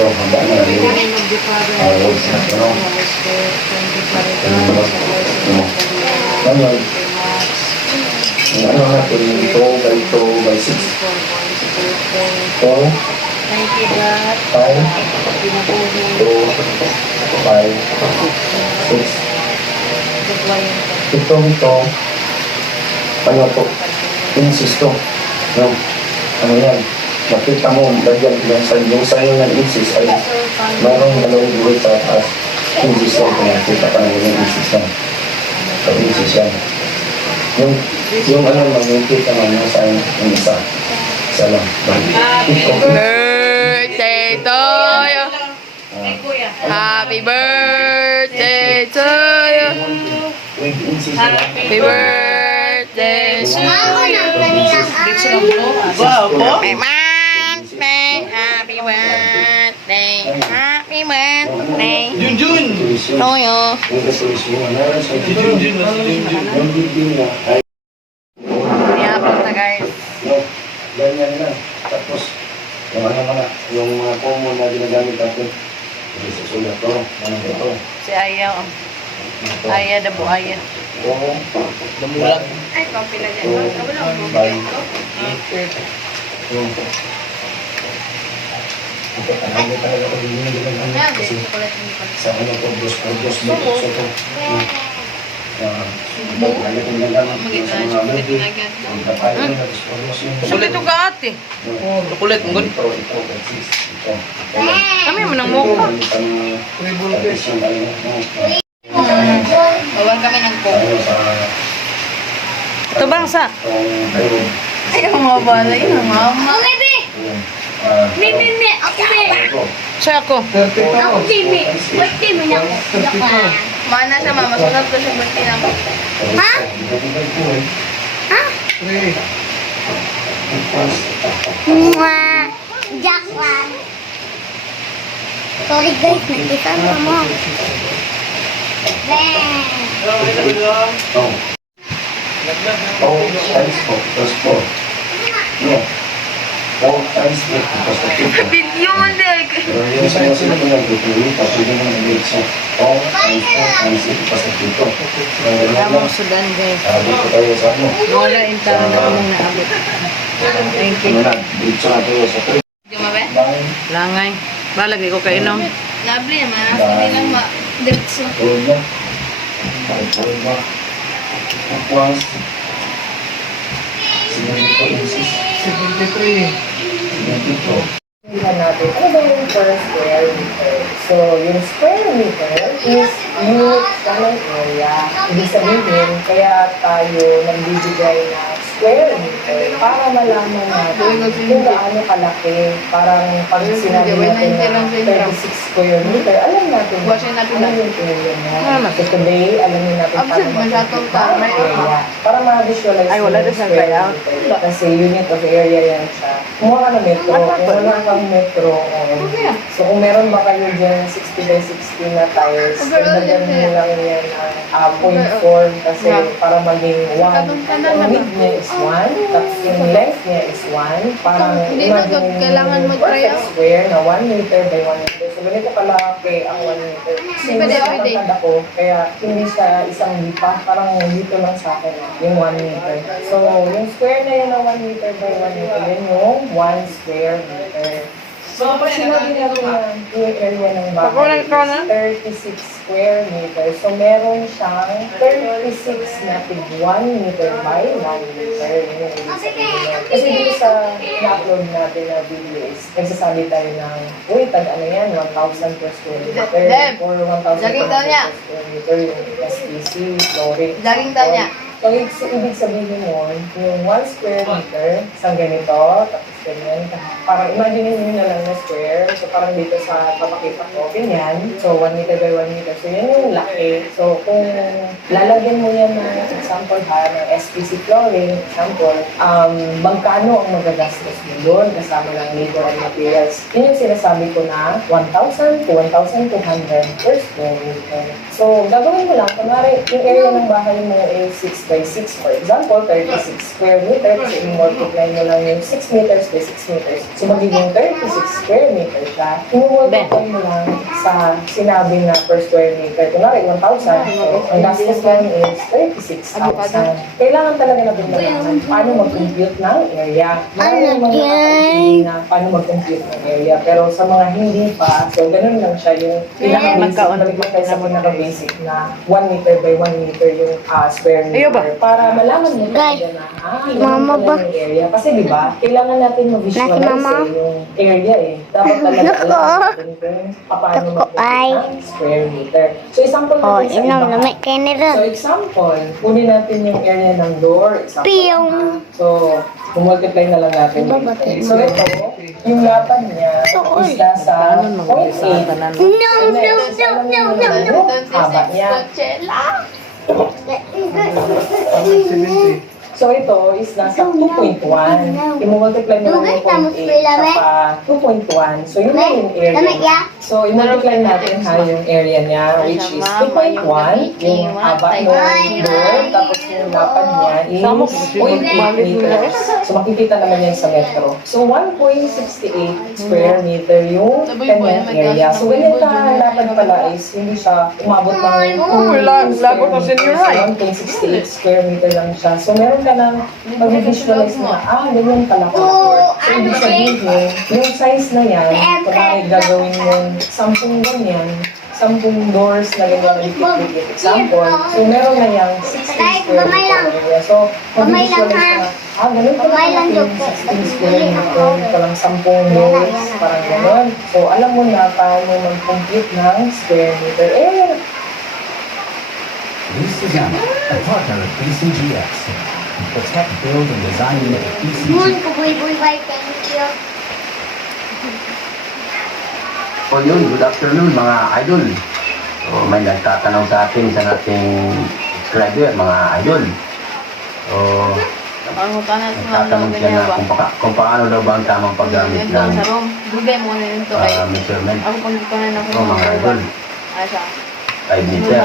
So, handa na yung roads na ito, no? Ngayon, yung ano natin, yung 2 by 2 by 6. 2, 5, 2, 5, 6. Ito, ano to? Insis to. No? Ano yan? Makita mo, ganyan, yung sayo ng insis ay mayroong dalawang buhay sa taas. Insis yan, nakita pa naman yung insis yan. So, insis yan. Yung ano lang, yung kita mo yung sayo ng isa. Isa lang. Birthday to you. Happy birthday to you. Happy birthday to you. Happy birthday. Happy birthday. Happy birthday. Junjun. To you. Kaya punta guys. Ganyan lang. Tapos, yung ano mga, yung mga common na ginagamit natin. Hindi sa sulat to. Ano ito? Si Aya. Aya, dabo Aya. Damulag. Ay, kapila dyan. By 8. Ito, talaga talaga ko yung ginagamit. Kasi sa ano to, dos mo. So to. Lagi kong ginagamit. Sa mga movie. Ang kapal ko na, dos mo. Sulit ito ka ate. Kulit mo Ito, ito. Kami mo nang mukha. Bawal kami ng coke. Ito bangsa. Ayaw mga bala yun, mama. Mimi, ako be. Siya ako. Ako Mimi. Wait, Mimi na ako. Mana siya mama, sunod ko siya birthday lang. Ha? Ha? Mwah. Jakwan. Sorry guys, nakita mo. Bang. Video mo din. Tamang sudan guys. Wala yung tao na unang naabot. Thank you. Di mo ba? Langay. Balagay ko kayo nung. Nabli naman. Ako hindi lang ma-diretso. Tingnan natin, ano ba yung per square meter? So, yung square meter is unit ng area. Ibig sabihin, kaya tayo nagbibigay ng square meter para malaman natin kung gaano kalaki. Parang pag sinabi natin na 36 square meter, alam natin ano yung area niya. So today, alamin natin paano mag-area. Para ma-visualize yung square meter. Kasi unit of area yan siya. Kumuha ka ng metro. Kung wala kang metro, so kung meron ba kayo dyan 60 by 60 na tiles, dagdagan mo lang yan ng 0.4 kasi para maging 1. Yung width niya is 1, tapos yung length niya is 1. Parang imagine yung perfect square na 1 meter by 1 meter. So ganito kalaki ang 1 meter. So hindi sa tangkad ako, kaya hindi siya isang lipa. Parang dito lang sa akin yung 1 meter. So yung square na yun na 1 meter by 1 meter, yun yung 1 square meter. So, pag sinabi natin na yung area ng bahay is 36 square meter. So, meron siyang 36 na tig 1 meter by 1 meter. Yun yung ibig sabihin. Kasi dito sa na-upload natin na video is, nagsasabi tayo ng, uy, ano yan, 1,000 per square meter or 1,000 per square meter yung SPC, flooring. So, ibig sabihin mo, yung 1 square meter, isang ganito, tapos ganyan. Parang imagine nyo na lang na square. So, parang dito sa papakita ko, ganyan. So, 1 meter by 1 meter. So, yan yung laki. So, kung lalagyan mo yan na example ha, ng SPC flooring, example, magkano ang magagastos mo doon kasama ng labor and materials. Yun yung sinasabi ko na 1,000 to 1,200 per square meter. So, gagawin mo lang, kunwari, yung area ng bahay mo is 6 by 6, for example, 36 square meter. So, i-multiply mo lang yung 6 meters by 6 meters. So, magiging 36 square meter siya, i-multiply mo lang sa sinabi na per square meter. Kunwari, 1,000. So, ang gastos lang is 36,000. Kailangan talaga natin malaman paano mag-compute ng area. Marami mga nakakaintindi na paano mag-compute ng area. Pero sa mga hindi pa, so ganun lang siya yung pinaka-basic. Balik lang tayo sa pinaka-basic na 1 meter by 1 meter yung square Ayaw ba? meter. Para malaman mo talaga na, ganun Mama ba? pala yung area. Kasi di ba, kailangan natin mag-visualize Mama? yung area eh. Dapat talaga Nako. alam natin kung paano Nako, ay. mag-compute ng square meter. So example Oh, natin sa inom iba. lamig kayo na rin. So example, kunin natin yung area ng door. Example, Piyong. So, multiply na lang natin. Babatiin So mo. ito, yung lapad niya is nasa Ano mga 0.8. tanan? No, no, no, no, no, no. Yung haba niya. So ito is nasa 2.1. I-multiply mo lang yung 0.8 sa 2.1. So yun na yung area. Lamig ya? So i-multiply natin ha yung area niya which is 2.1. Yung haba ng door. Tapos yung lapad niya is 0.8 meters. So makikita naman yan sa metro. So 1.68 square meter yung kanyang area. So ganyan ka lapad pala is hindi siya umabot ng 2 lagot na senior high. 1.68 square meter lang siya. So meron ka ng mag-visualize na, ganyan pala ka. So ibig sabihin, yung size na yan, kung ay gagawin mong 10 ganyan, 10 doors na ganyan na dikit-dikit. Example, so meron na yung 16 square meter area. So mag-visualize na, ganun pala natin 16 square meter, palang 10 doors, parang gano'n. So alam mo na paano mag-compute ng square meter area. Use Suzano, a partner of PCGX. Protect, build, and design with PCG. Moon ko, boy, boy, boy, thank you. O yun, good afternoon mga idol. So, may nagtatanong sa atin sa nating subscriber, mga idol. So, Ang mutanan sa mga nagtatanong siya na kung paano daw ba ang tamang paggamit Ito, ng sa room. Dugay mo na yun to ay. measurement. Ako pang ikanan ako O mga idol, Asa? 5 meter.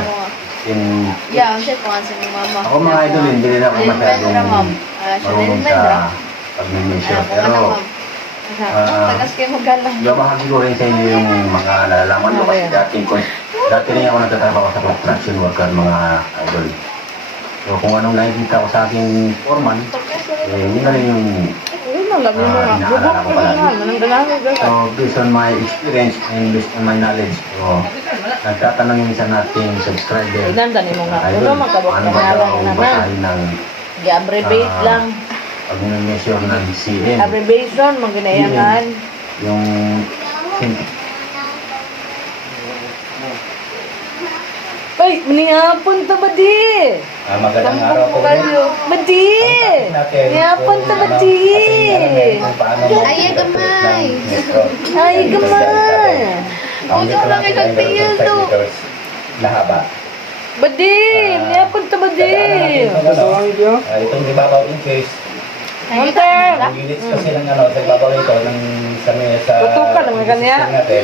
In, Yeah, ang chef ko sa ni mama. ako mga idol, hindi rin ako masyadong marunong sa pag-measure. Pero, Tagas kayo magalang. babahagi ko rin sa inyo yung mga nalalaman ko kasi dati rin ako nagtatrabaho sa construction worker mga idol. So kung anong nakikita ko sa aking foreman, yun na rin yung Yun lang, labi mo nga. inaalala ko palagi. Anong galangan ka? So based on my experience and based on my knowledge, so nagtatanong yung isa nating subscriber, Inandan mo nga. idol, Ano magkabok ano na ba daw ngalan ang na naman? basahin ng I-abbreviate lang. pag-measure ng CM, Abbreviation, maginayangan. yung Ay, manihapon ta ba di? magandang araw po ulit. Badi! Natin Manihapon ta ba kung di? kung paano Ay, gamay. metro. Ay, gamay. Ang metro natin ay meron 5 meters na haba. Badi! Manihapon ta ba di? Itong ibabaw inches, Hunter! yung units kasi ng sa ibabaw ito, ng sa Tutukan naman kanya. system natin,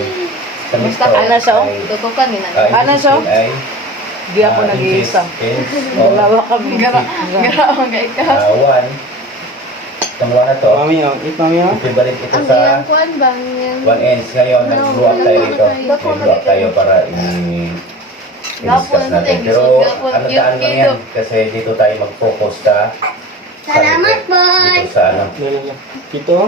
sa metro, Ana siya, oh. ay, Tutukan nila. yung Ana siya? system ay, Di ako nag-iisa. inches, Dalawa kami. Gara ang ikaw. 1. Itong 1 na to, equivalent ito Ang sa iyang kuwan bang yan? 1 inch. Ngayon, nag-blow up tayo rito. Nag-blow up tayo para i-discuss natin. Pero ano taan lang yan? Kasi dito tayo mag-focus sa Salamat, boy. dito sa ano,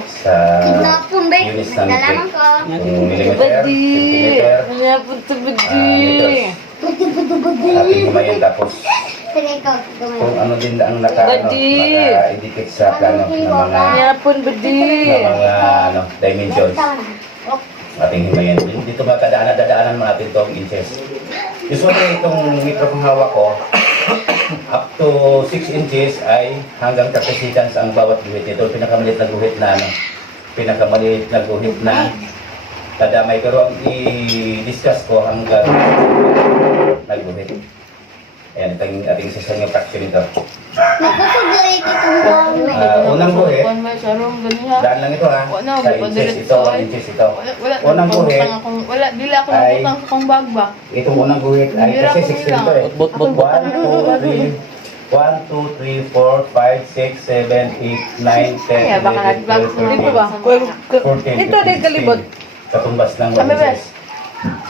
sa Tinapon, be. units ng Salamat ko. kung millimeter, Badi! centimeter, Manihapon ta ba di? meters. Buti, buti, buti. Ating kumayan tapos Sige ko, kung ano din ang Badi! naka-indicate sa plano ng mga Manihapon ba di? dimensions. Ating himayan. Dito dadaanan mo natin itong inches. Usually itong metro kong hawak ko, up to 6 inches ay hanggang 30 seconds ang bawat guhit. Ito pinakamaliit na guhit na pinakamaliit na guhit na kadamay. Pero ang i-discuss ko hanggang nagguhit. Ayan, ating sasang yung fraction ito. Nagpapagay kitong bang. Unang guhit, May sarong ganyan. daan lang ito ha. Wala, Sa wala, inches ito, wala. 1 inches ito. Wala, Unang guhit, wala, dili ako ay- nabutang sa kong bag ba? itong unang guhit ay Bira kasi ko 16 lang. ito eh. Bot. 1, 2, 3, 1, 2, 3, 4, 5, 6, 7, 8, 9, 10, Ay, baka 11, nag-vlog 12, dito ba? 14, Dito, din kalibot. Katumbas ng Kami, 1 bes.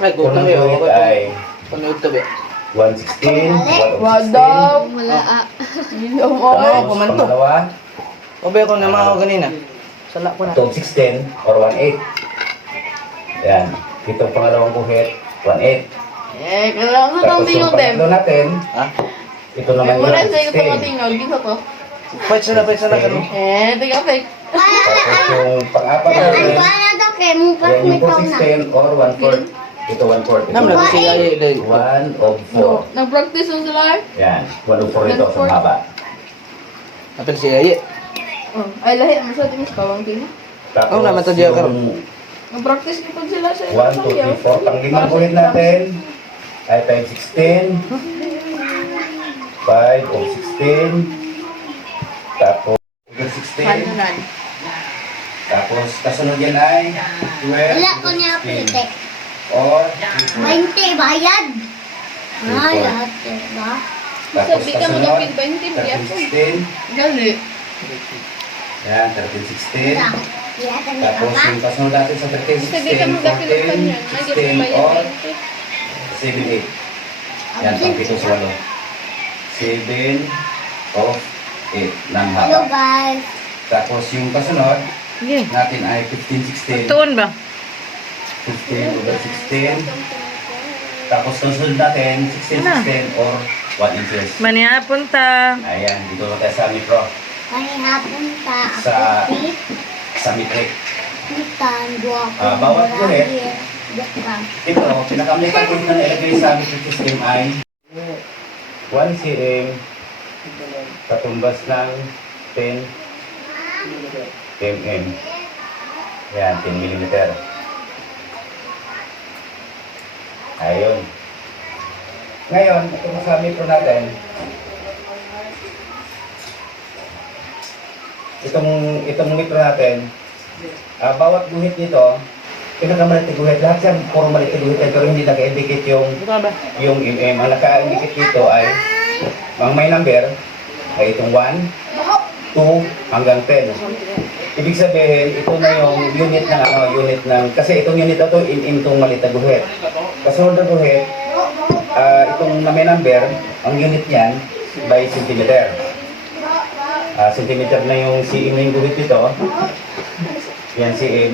Ay, Unang gutang yun. guhit ay Panood ito ba? 116, 1 of 16. Wadaw. Wala ah. Ilaw mo. Tapos pumanto. pangalawa, Obe ko na mga ako ganina. Sala ko na. 2 of 16 or 1-8. Yan. Itong pangalawang guhit, 1-8. Eh, kailangan sa Tapos yung pangatlo natin, Ha? ito naman yung 16. Gito to. Fight sana kami. Eh, tiga fake. Tapos yung pang-apat Ang natin, bala daw kay mo pas yan may yung tao na. 416 or 1/4. Ito 1/4. Ito Nam na si Ay. 1 of 4. Nag-practice yung sila. Yan. 1 of 4 ito sa haba. Apel si Ay. Oh, ay lahi mo sa tingis kawang tingin. Tapos Oo naman, ito diyan ka. yung Nag-practice ko pag sila sa 1, 2, 3, 4. Pang-limang guhit natin ay 516. 5 of 16. Tapos 16. Hanunan. Tapos kasunod yan ay 12 Wala ko of niya 16. pite. Or 20 bayad. Bayad, diba? tapos kasunod 20, 13, 16. Dali. Yan, 13, 16. Iya, tani Tapos apa? yung kasunod natin sa 13, 16, 14, 16, or 7, 8. Yan, pang pito sa walo. 7 of 8 ng Hello haba. guys. Tapos yung kasunod Sige. natin ay 15, 16. Tuon ba? 15 over 16. Tapos kasunod natin 16, 16 or 1 inches. Maniya punta. Ayan, dito na tayo sa metro. Panihapon ta Sa- ako Sa metric. pitan dua ko. Bawat guhit. Dekam. Ito, pinakamalitan ko na nilagay sa metric system ay 1 cm katumbas ng 10 mm. Yan, 10 mm. Ayun. Ngayon, itong sa metro natin, itong metro natin, bawat guhit nito, pinakamalit na guhit, lahat yan puro malit na guhit yan, pero hindi naka-indicate yung mm. Ang naka-indicate dito ay, ang may number ay itong 1, 2, hanggang 10. Ibig sabihin, ito na yung unit ng unit ng, kasi itong unit na ito, itong malit na guhit. Kasunod na guhit, itong na may number, ang unit niyan by centimeter. Centimeter na yung cm na yung guhit dito. Yan cm.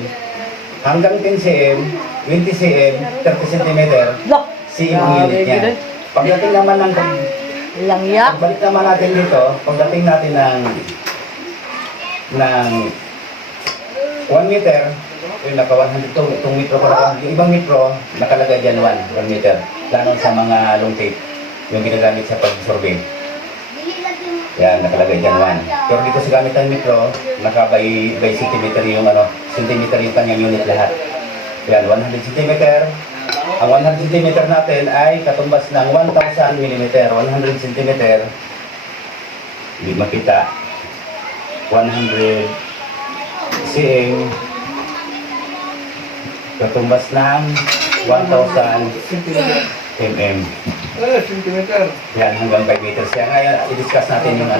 Hanggang 10 cm, 20 cm, 30 cm, cm ang unit niya. Pagdating naman ng Langyak. pagbalik naman natin dito, pagdating natin ng 1 meter, yung naka 100 itong metro para yung ibang metro, nakalagay dyan 1 meter. Lalo sa mga long tape, yung ginagamit sa pag-survey. Yan, nakalagay dyan 1. Pero dito sa gamit ng metro, by centimeter yung centimeter yung kanyang unit lahat. Yan, 100 centimeter. Ang 100 centimeter natin ay katumbas ng 1,000 millimeter. 100 centimeter, hindi makita. 100 cm, katumbas ng 1,000 mm. Yan, hanggang 5 meters. Kaya ngayon, i-discuss natin yung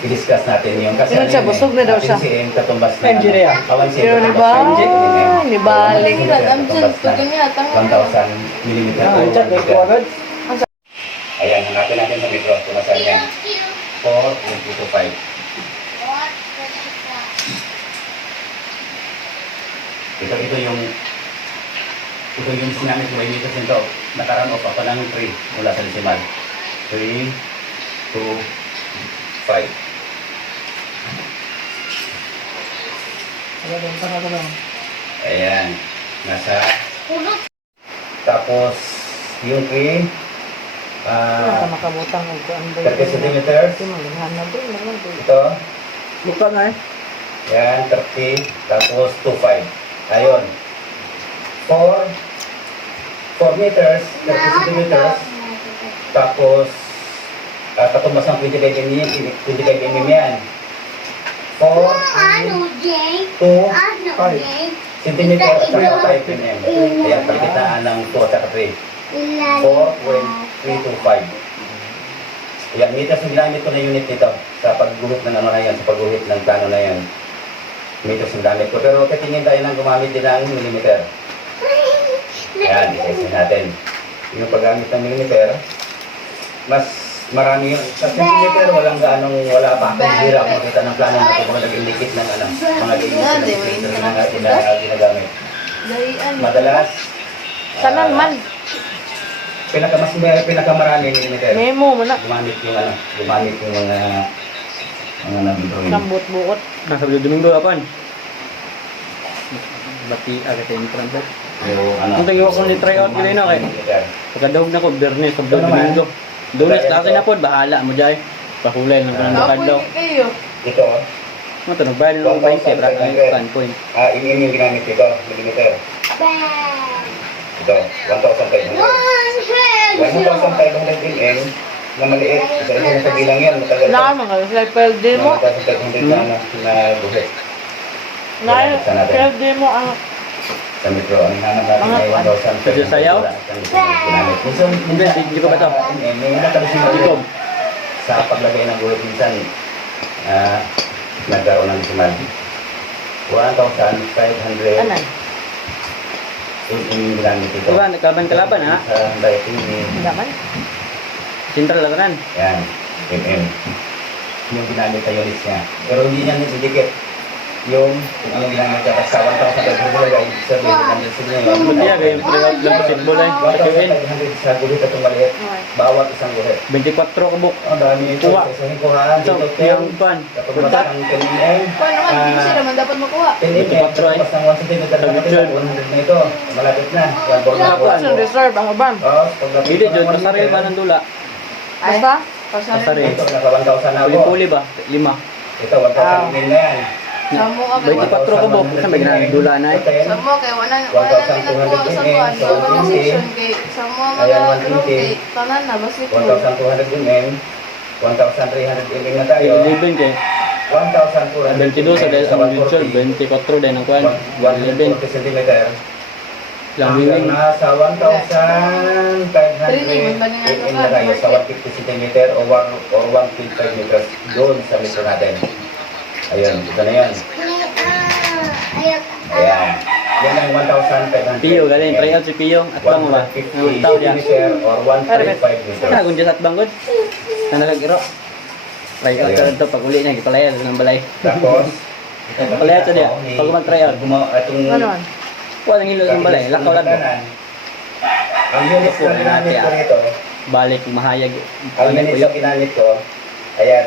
i-discuss natin yung kasi Yun siya, busog na daw siya. 1 cm katumbas ng Engineer. 1 cm Pero di katumbas ba? ng 5 mm. Di balik. 1 cm katumbas ng 1,000 millimeter. Ayan, hanapin natin sa metro kung nasaan yan. 4.25. Ito yung sinamit ko by meters nito. Nakaroon off ako ng 3 mula sa decimal. 3, 2, 5. Ayan. Nasa. Tapos, yung 3, Makabutang ang kuan ba? 30 centimeters. Maghanap din naman. Ito. Lupa nga eh. Yan, 30. Tapos, 2.5. Ayun. 4 meters, 30 centimeters. Tapos, katumbas ng 25 mm yan. 4, Ano, Jay? 2 Ano, Jay? centimeter at saka 5 mm. Kaya pagkitaan ng 2 at saka 3. 4.325. Yan, meters ang ginamit ko na unit nito sa pagguhit ng ano na yan, sa pagguhit ng plano na yan. Meters ang gamit ko. Pero katingin tayo ng gumamit din ng millimeter. Yan, isa-isa natin. Yung paggamit ng millimeter, mas marami yun. Sa centimeter, wala pa akong hirap makita ng plano na ito, mga nag-indicate ng ano, mga nag-indicate na ginagamit. Madalas, Tanan man. pinakamarami millimeter. Memo mo na. Gumamit yung mga nabidrawing. Sambot buot. Nasa Domingo apan. Bati agad yung transit. Yung ano. Ang tayo ko ni try out gila na kay. Pagkadawag na ko Bernes sa Domingo. Lunes na akin na po, bahala mo dyan. Pakulay lang ko ng lakad daw. kayo. Ito, Mo to nagbayad ng 20 para kay point. yun yung ginamit dito, millimeter. Bang! Ito, 1,500. 1,500 mm na maliit. Isa rin sa bilang yan, matagal Na mga recycle din mo. 1,500 na guhit. Na recycle mo ang Sa metro, ang hinahanap natin ay 1,500. Medyo sayaw? Ginamit. Minsan, Hindi ko ba ito? may natalusin Ikaw. sa paglagay ng guhit minsan, nagkaroon ng desimal. 1,500 anan. yung ginamit ito. Diba, nagkalaban ha? Sa lighting ni Daman. Sentral lang ran. yan, mm. Yung ginamit sa units niya. Pero hindi niya nilidikit. Yung ano ginamit niya. Sa 1,500 guys, sa ginamit niya yun. Buti ya, gaya try out lang kasi bola eh. Patuin. 1,500 sa guhit at maliit. Bawat isang guhit. 24 ka buk. Ang dami ito. Kuha. Sa kuhaan, So, dito 10. yung pan. Kapag basta ng 10 mm. Paano naman, hindi siya naman dapat makuha. 10 mm. 24 ay. Basta ng 1 cm. Kapag 100 na ito. Malapit na. Yan, born na Kuha. Sa reserve ang uban. Oh, pagdating Hindi, ng Jod, 1 pasaril meter, pa ng dula. Basta? Pasaril. ito, naka 1,000 na ako. Puli-puli ba? 5. Ito, 1,000 mm na yan. Samo ka 24 ka buk. Saan ba ginagawa dula na eh? Samo kay wala namin nagkuha sa kuan. Sa mga section kay samo mga group kay tanan na basit mo. 1,200 mm, 1,300 mm na tayo, 11 kay. 1,200 22 sa dahil ang Jod, 24 din ang kuan. 11. 140 cm. Lang wingwing. Nasa 1,500 Training, man ba mm na tayo sa 150 cm or 1.5 meters doon sa metro natin. Ayun, ito na yan. Ayan. Yan ang 1,500. Pio, galing. Try out si Pio. At bang ba? 150 Ang tao diya. cm or 135 meters. Saan kung dyan at bangod? Saan nagagiro? Try out ka rin ito. Pag uli niya, ipalayan ng balay. Tapos, Palaya sa diya. Pag mag-try out. Ano man? Walang hilo ng balay. Lakaw lang. Ang units na ginamit ko rito, Balik, mahayag. ang units na ginamit ko, ayan,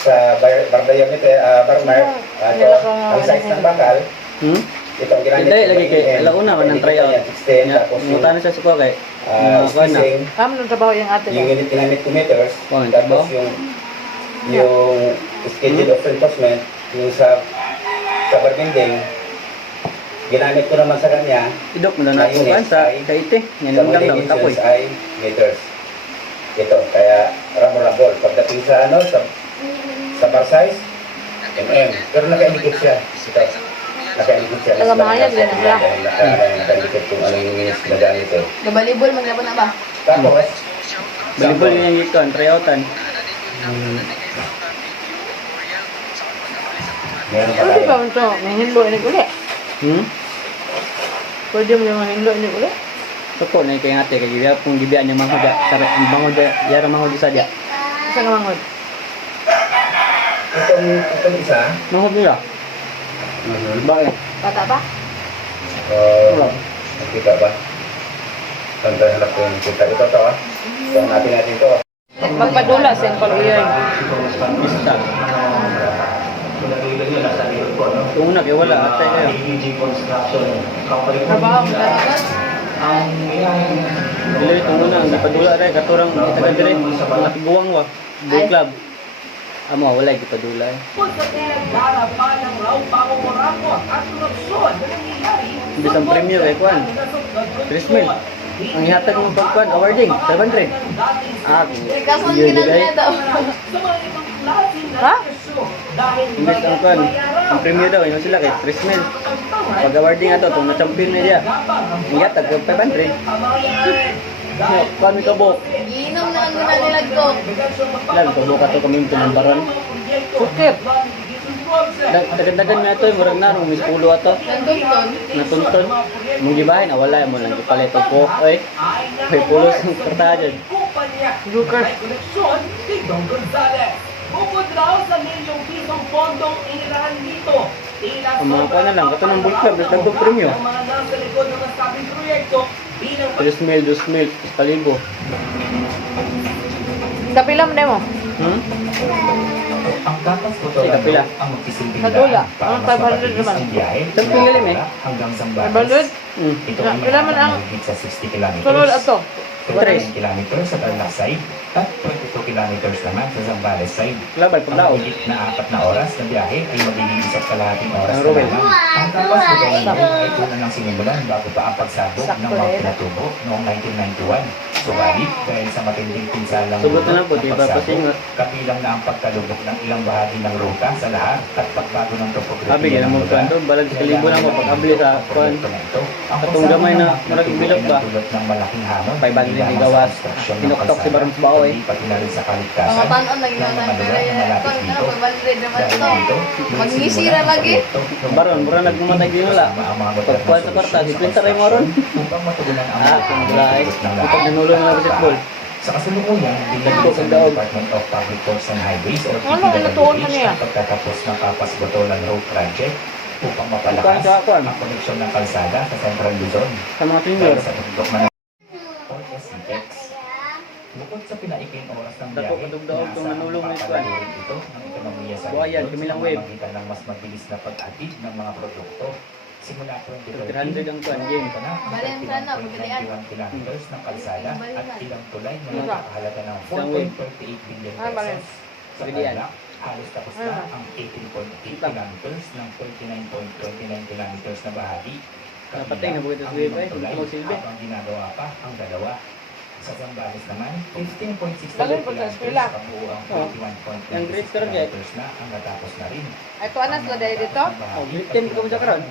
sa bardayag nito, barmark, ang size ng bakal, Hmm? ito ang ginamit Hindi, ko. lagi kay alauna man ng try out. 16, tapos yung Mutan siya sa ko kay. Kuan na. spacing, Kamo nang trabaho yung ate yung ko. unit ginamit ko meters, Oh, yung tapos trabaho? yung schedule of reinforcement, yung sa barbinding, ginamit ko naman sa kanya, Idok mo na na ko kan sa kaite. Yan sa lang mga lang daw tapoy. dimensions ay meters. Ito, kaya rabo-rabo. Pagdating sa sa bar size, mm. Pero naka-indicate siya. Ito, naka-indicate siya. Taga mahayag din siya. Naka-indicate kung ano yung minutes na gamit ito. Gabalibol maglabon na ba? Tapos, Balibol yung ikon, try outan. meron pa Pwede ba tayo. ito? May hinlo ini uli. Hmm? Pwede mo yung hinlo ini uli. Soko na kay ate kay gibiya kung gibiya niya manghoda. Kare ang bangod yara mangod sa dia. Isa ka mangod. Itong isa, Mangod nila. Bakit? Bata pa? nakita ba? Tanda hanap ko yung kita. Ito to, ah. So, natin ito. Magpadula sa yung paluyan. Pista. Kung una kay wala ate kayo. Trabaho mo talaga? Dili itong una ang gipadula ray katurang itagan dire. Nakiguwang wa. Book club. Amo wala gipadula. Bisang premium kay kuan. 3,000. Ang ihatag mo pagkuan awarding 700. Ah, Kason yun ginagawa day. daw. Ha? Imbes ang kuan. Ang premium daw ino sila kay 3,000. Pag awarding ato tong na-champion na dia. Ang ihatag ko 500. No, kuan mi kabok. Giinom na ang guna nilag ko. Lan, kabuka to kami pinambaran. Sukit. Dagan-dagan na ito, murag na, rung miskulo ato. Nandun. Natuntun. Mung gibahin, wala mo lang ipalit ang po. Ay, pulos ng karta dyan. Lukas. Koleksyon ni Don Gonzales. Bukod raw sa milyong pisong pondong inilaan dito, tila Ang mga pa na lang, kato ng bulk club, nagdagdag premyo. ang mga nasa likod ng nasabing proyekto bilang 3,000, 2,000, 1,000. Kapila mo na mo? Hmm? Ang kapas ko Sige, kapila. ang magsisilbing Sa dula. daan para Ang mas 500 mapabilis naman. ang biyahe Saan pingalim eh? hanggang Balud? Zambales. Hmm. Ito ay Kailan man ang- mahigit sa 60 kilometers. Sunod ato. 29 kilometers sa Tarlac side at 22 kilometers naman sa Zambales side. Labay, Ang paglaot. higit na 4 na oras na biyahe ay magiging isa't kalahating oras Ang na Ruel. naman. Ang kapas ko ay tunay ng sinimulan bago pa ang pagsabog ng Mount Pinatubo noong 1991. Subalit, dahil sa matinding pinsalang Sugot na lang po, ng di ba pagsabog, pasingot? kapilang na ang pagkalubog ng ilang bahagi ng ruta sa lahat at pagbago ng topografiya Sabi, ganun mo lugar. kanto, balag sa kalibo lang mo, pag-abli sa Ang kuhan. proyekto na ito, ang Katong gamay na pagsabog ng maraming bilog ba? ay nagdulot ng malaking hamon, 500 hindi lamang gigawatt. sa konstruksyon ng Pinuktok si kalsada, Barons Bao eh. kundi pati na rin sa kaligtasan Mga tanon lang ng yun. mga lugar na malapit dito. 500 naman Dahil to. dito, Magngisira lagi. Baron, mura nagmamatay din wala. Pagkuhan sa kwarta, si Printer ay maron. upang matugunan ang Ah, kung wala ay. Kapag nanulo na ng basketball. sa kasalukuyan, Nagpo sa sa daog. Department of Public Works and Highways o Ano, natuon na niya? ang pagtatapos ng Kapas-Botolan Road Project upang mapalakas Pagkuhan sa kwan. ang koneksyon ng kalsada sa Central Luzon. Sa mga senior. Dahil sa tugtog na or SCX. Bukod sa pinaiking oras ng Dako, biyahe, kadugdaog kung inaasahang nanulong na ito, mapapalagurin ito ng ekonomiya sa Buhayan, rehiyon kamilang sa wave. pamamagitan ng mas mabilis na pag-atid ng mga produkto. Simula 300 ang kwan, Jane. ito na ang Balian sana, 13.91 kilometers ng kalsada at ilang tulay na Ano? nakakahalaga ng Isang wave. 4.38 billion Ah, balian. pesos. Sa Balian. Tarlac, halos tapos na ang 18.8 kilometers ng 29.29 kilometers na bahagi. Napatay na buhay ito sa Ang wave, limang eh. tulay Hindi magsilbi. habang ginagawa pa ang dalawa. Sa Zambales naman, 15.6 Dali po sa eskwela. kabuuang Oh. 21.26 Yung grade ka rin, eh. kilometers na ang natapos na rin. Ay, tuwa na sila dahil dito. Oh, grade 10 ka mo sa karon.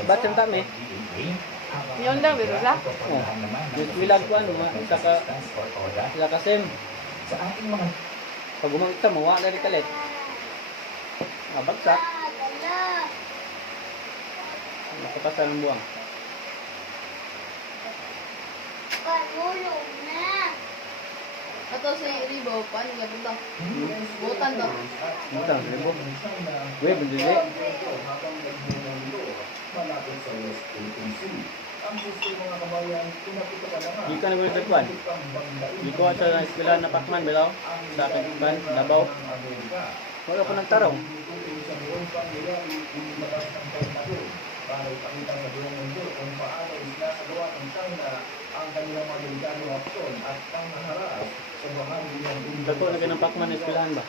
Ba't yung tami? Yun lang, dito sa? Oh. Yung wilag ko, ano, Sila kasim. Sa ating mga Pag gumamit ka, mawa na rin kalit. Mabagsak. Nakapasa ng buwang. Panulong na. Ato si Ribo, paano ka punta? Butan to. Butang, ribo. Wave, hindi. Di ka na nagkatuan. Di ko sa eskwela na Pacman, bilaw. Sa akin, ban, Davao. Wala po nagtarong. Dako na ganang Pacman, eskwelahan ba?